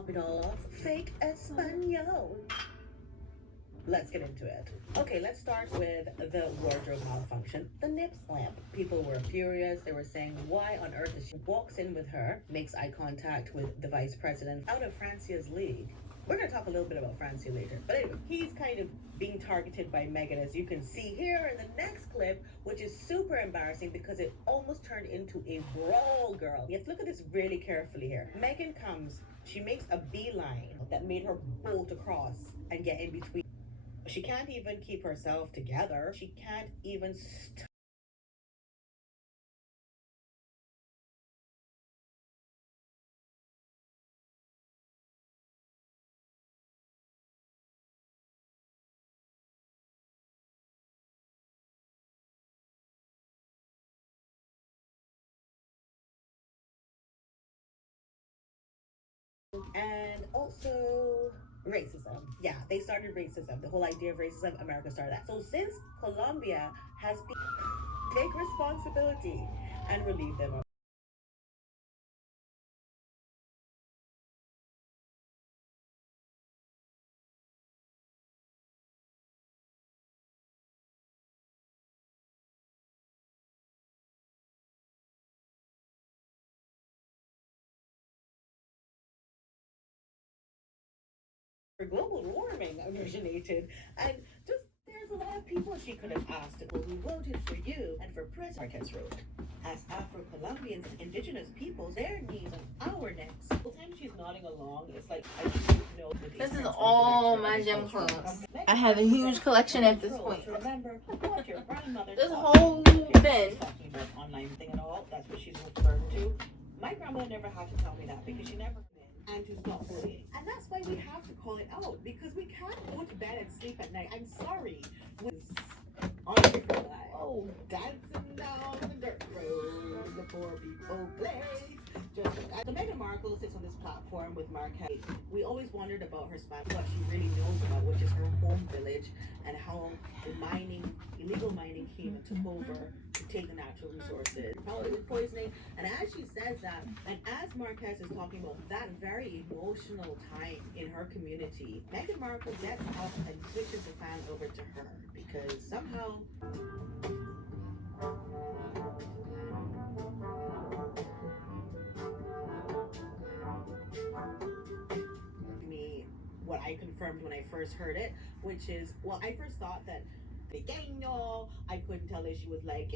top it all off, fake Espanol. Let's get into it. Okay, let's start with the wardrobe malfunction. The nip slip. People were furious. They were saying, why on earth is she walks in with her, makes eye contact with the vice president out of Francia's league. We're going to talk a little bit about Francia later. But anyway, he's kind of being targeted by Megan, as you can see here in the next clip, which is super embarrassing because it almost turned into a brawl, girl. You have to look at this really carefully here. Megan comes, she makes a beeline that made her bolt across and get in between. She can't even keep herself together. She can't even and also racism. Yeah, they started racism. The whole idea of racism, America started that. So since Colombia has take responsibility and relieve them of global warming originated, and just there's a lot of people she could have asked who voted for you and for President Marquez wrote. As Afro-Colombians and indigenous peoples, their needs on our necks. The whole time she's nodding along, it's like I should know. This is all my gym clothes. I have a huge collection at this point. Remember what your grandmother This whole bin. talking about online thing and all. That's what she's referring to. My grandmother never had to tell me that because she never been and to stop bullying. And that's why we have to call it out, because we can't go to bed and sleep at night. I'm sorry. On a different life. Oh, dancing down the dirt road, the poor people play. Just so Meghan Markle sits on this platform with Marquez. We always wondered about her Spanish, what she really knows about, which is her home village, and how the illegal mining came and took over to take the natural resources, probably with poisoning. And as she says that, and as Marquez is talking about that very emotional time in her community, Meghan Markle gets up and switches the fan over to her because somehow what I confirmed when I first heard it, which is, well, I first thought that I couldn't tell if she was like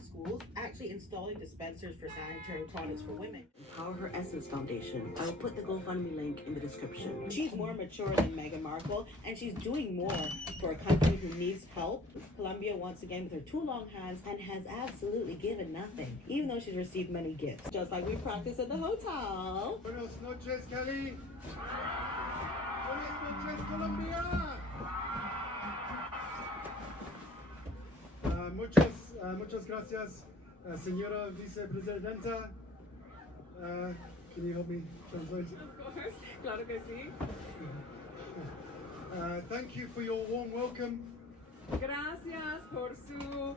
schools actually installing dispensers for sanitary products for women. Empower Her Essence Foundation. I'll put the GoFundMe link in the description. She's more mature than Meghan Markle, and she's doing more for a country who needs help. Colombia, once again, with her two long hands, and has absolutely given nothing, even though she's received many gifts. Just like we practice at the hotel. Buenas noches, Kelly. Buenas noches, Colombia. Muchas gracias, señora vicepresidenta. Can you help me translate? Of course, claro que sí. Thank you for your warm welcome. Gracias por su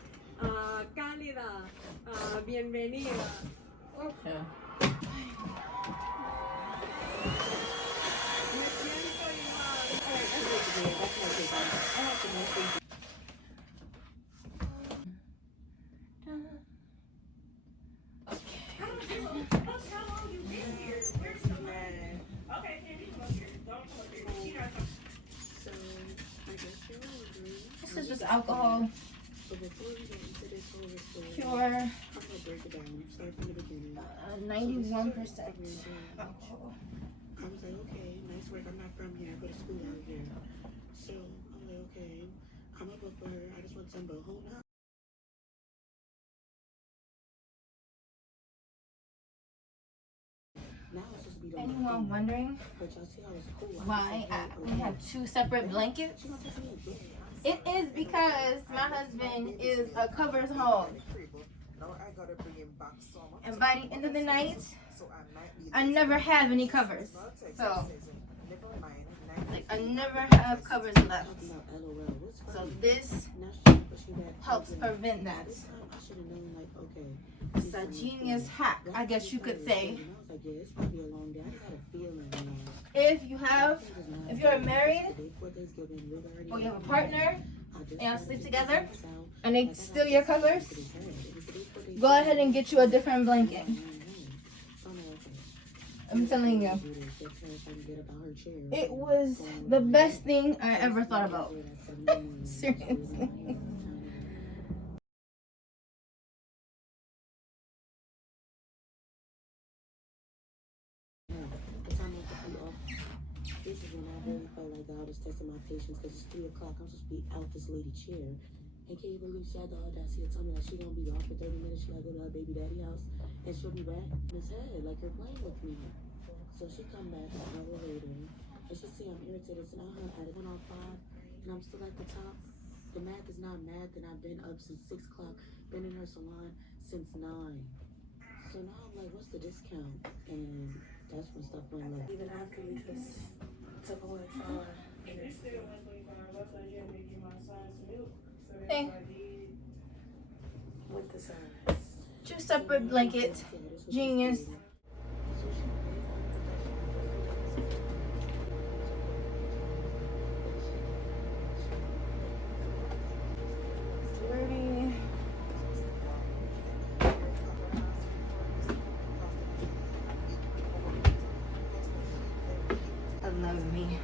cálida bienvenida. Okay. Me siento igual. This is just alcohol. Pure. 91% alcohol. I was like, okay, nice work. I'm not from here. I go to school out here. So I'm like, okay, I'm a book for her. I just want some bohona. Anyone wondering why we have two separate blankets? It is because my husband is a covers hog. And by the end of the night, I never have any covers. So, like, I never have covers left. So this helps prevent that. It's a genius hack, I guess you could say. If you're married or you have a partner and y'all sleep together and they steal your covers, go ahead and get you a different blanket. I'm telling you, it was the best thing I ever thought about. Seriously. This is when I really felt like God was testing my patience because it's 3 o'clock. I'm supposed to be out this lady chair. And can you believe she had the audacity to tell me that she gonna be off for 30 minutes? She gotta go to her baby daddy house and she'll be back in his head like you're playing with me. So she come back an hour later and she see I'm irritated. So now I'm at 1 on 5 and I'm still at the top. The math is not math and I've been up since 6 o'clock, been in her salon since 9. So now I'm like, what's the discount? And that's when stuff went left. Even after we just took a little shower. Hey. With the service. 2 separate blankets. Genius. I love me.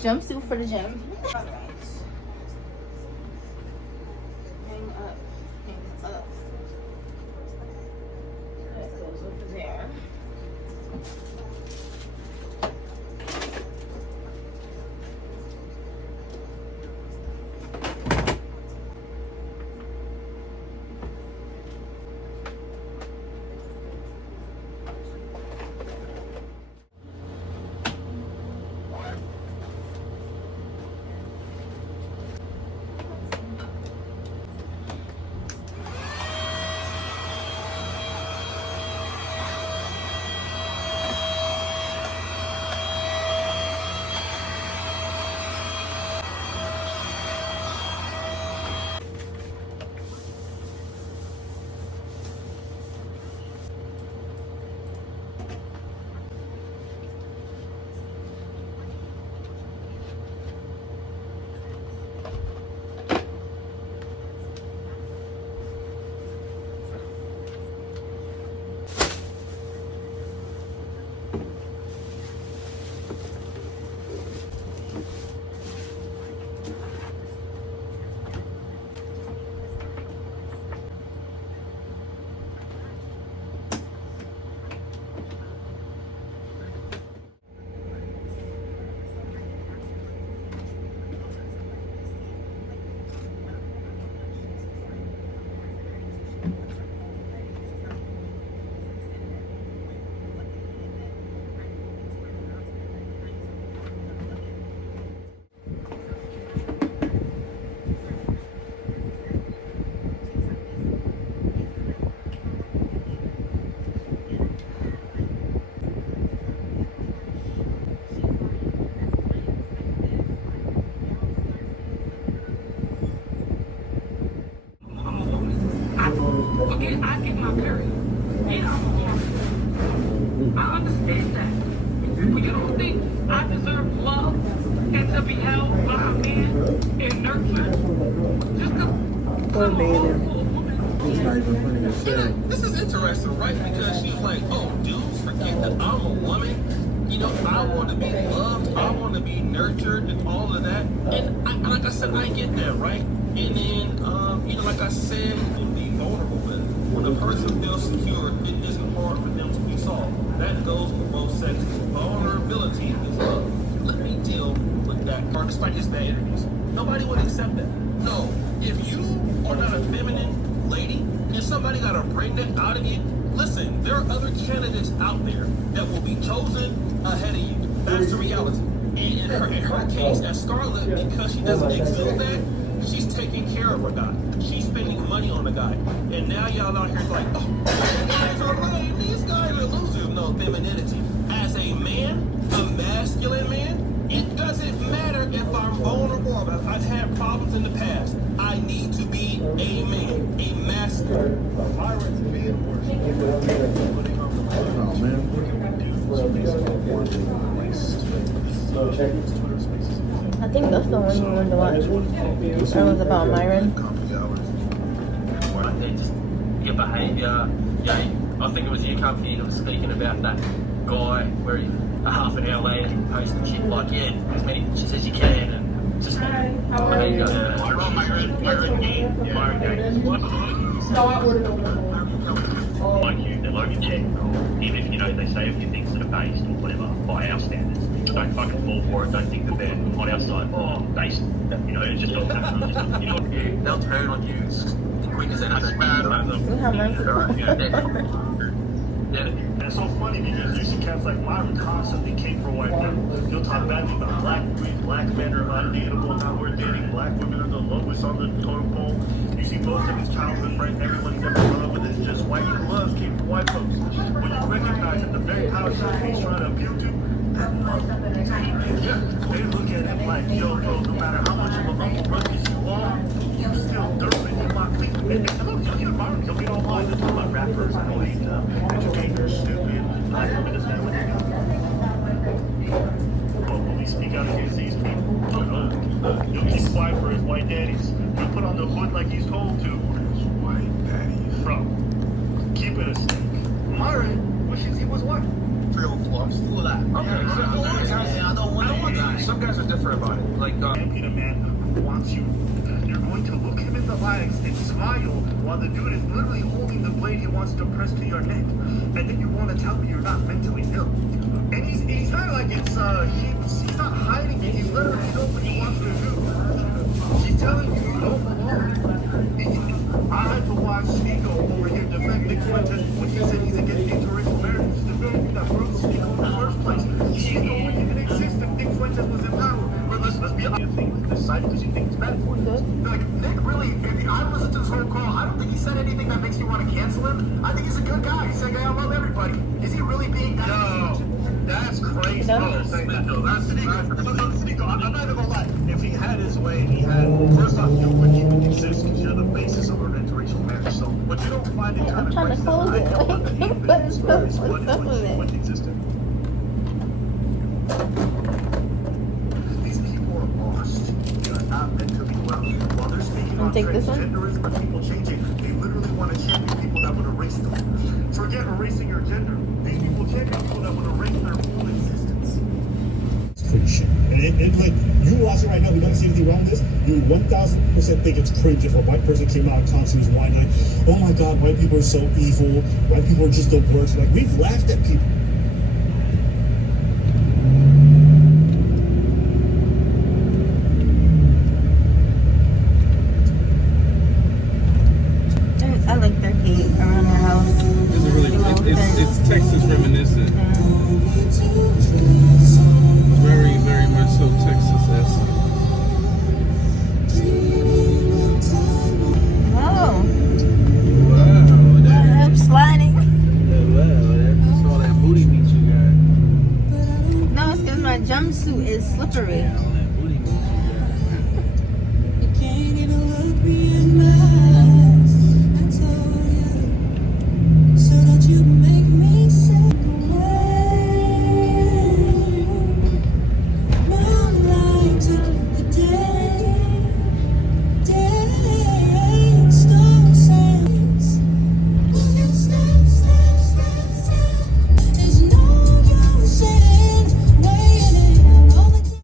Jumpsuit for the gym. Alright. Hang up. Hang up. That goes over there. I get my period. And I'm a woman. I understand that. But you don't think I deserve love and to be held by a man and nurtured? Just because I'm a woman. It's not even funny to say. This is interesting, right? Because she's like, oh, dudes forget that I'm a woman. You know, I want to be loved. I want to be nurtured and all of that. And like I said, I get that, right? And then, you know, like I said, to be vulnerable with it. When a person feels secure, it isn't hard for them to be soft. That goes for both sexes. Vulnerability is love. Let me deal with that part, despite his bad energies. Nobody would accept that. No, if you are not a feminine lady, and somebody got to bring that out of you, listen, there are other candidates out there that will be chosen ahead of you. That's the reality. And in her case, as Scarlett, because she doesn't exude that, she's taking care of her guy. She's spending money on the guy. And now y'all out here like, oh, these guys are lame. These guys are losers. No, femininity. As a man, a masculine man, it doesn't matter if I'm vulnerable or I've had problems in the past. I need to be a man, a masculine I think that's the one you wanted to watch. That was about Myron. Just your behaviour. Yeah, I think it was your company that was speaking about that guy where he, a half an hour later he posted shit like, yeah, as many pictures as you can, and just behaviour. Like you, they're like a check. Even if, you know, they say a few things that are based or whatever by our standards. Don't fucking fall for it. Don't think that they're on our side. Oh, based, you know, it's just not happening. You know, They'll turn on you as quick as that's anything. bad. And it's so funny because you see cats like Myron constantly cape for white men. You'll talk badly about black men are undateable, not worth dating. Black women are the lowest on the totem pole. You see most of his childhood friends, everyone he's ever grown up with is just white. He loves cape for white folks. When you recognize that the very power structure he's trying to appeal to, they look at him like, yo, bro, no matter how much of a Uncle Ruckus you are, you still dirt and you're my feet. And look, you'll get online to talk about rappers. I know he's educators, stupid, black women, that's not what they do. But when we speak out against these people, you'll keep quiet for his white daddies. He'll put on the hood like he's told to. His white daddies. Bro, keep it a stick. Myron wishes he was white. I'm still with that. Okay, so I don't want that. Some guys are different about it. Like, Champion a man who wants you. You're going to look him in the eyes and smile while the dude is literally holding the blade he wants to press to your neck. And then you want to tell me you're not mentally ill. And he's not like he's not hiding it. He's literally knows what he wants you to do. He's telling you don't belong. I had to watch Sneeko over here defend Nick Fuentes when he said he's against interracial marriages. The very thing that broke Sneeko in the first place. Sneeko wouldn't even exist if Nick Fuentes was in power. But let's be honest, you think this side because you think it's bad for you. Like, Nick really, I listened to this whole call. I don't think he said anything that makes you want to cancel him. I think he's a good guy. He's like, I love everybody. Is he really being that? No, that's crazy. No, that's Sneeko. I'm not even gonna lie. If he had his way, first off, you wouldn't even exist because you're the basis of an interracial marriage. So, but you don't find it I'm trying to close it. what existed. These people are lost. They are not mentally well. While they're speaking on transgenderism and people changing, they literally want to champion people that would erase them. Forget erasing your gender. These people champion people that would erase their whole existence. It's cringe shit. And like, you watching right now, we don't see anything wrong with this. You 1000% think it's cringe if a white person came out and constantly was whining, like, oh my god, white people are so evil. White people are just the worst. Like, we've laughed at people. I like their gate around their house. It's Texas reminiscent. Very, very much so Texas-esque. Oh. Wow. I'm sliding. That's all that booty meat you got. No, it's because my jumpsuit is slippery. All that booty meat you got. You can't even look me in my eyes. I told you so that you make me say moonlight took the day, stone sands. There's no use in waiting all the time.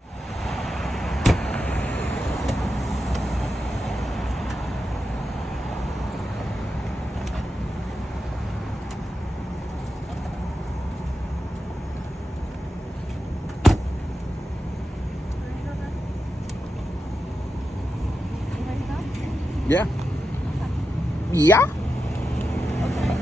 Yeah. Yeah? Okay.